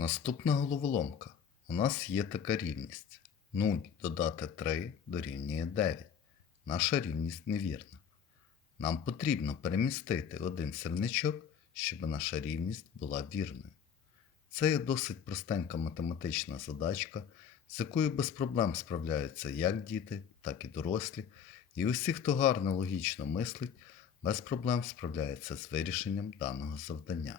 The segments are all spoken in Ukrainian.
Наступна головоломка. У нас є така рівність. 0 додати 3 дорівнює 9. Наша рівність невірна. Нам потрібно перемістити один сірничок, щоб наша рівність була вірною. Це є досить простенька математична задачка, з якою без проблем справляються як діти, так і дорослі, і усі, хто гарно логічно мислить, без проблем справляється з вирішенням даного завдання.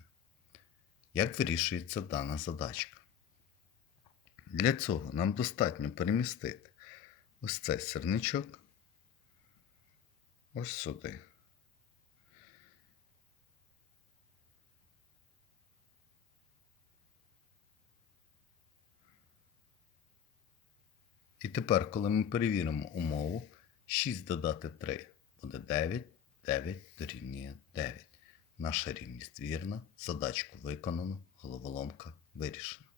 Як вирішується дана задачка? Для цього нам достатньо перемістити ось цей сирничок ось сюди. І тепер, коли ми перевіримо умову, 6 додати 3 буде 9, 9 дорівнює 9. Наша рівність вірна, задачку виконано, головоломка вирішена.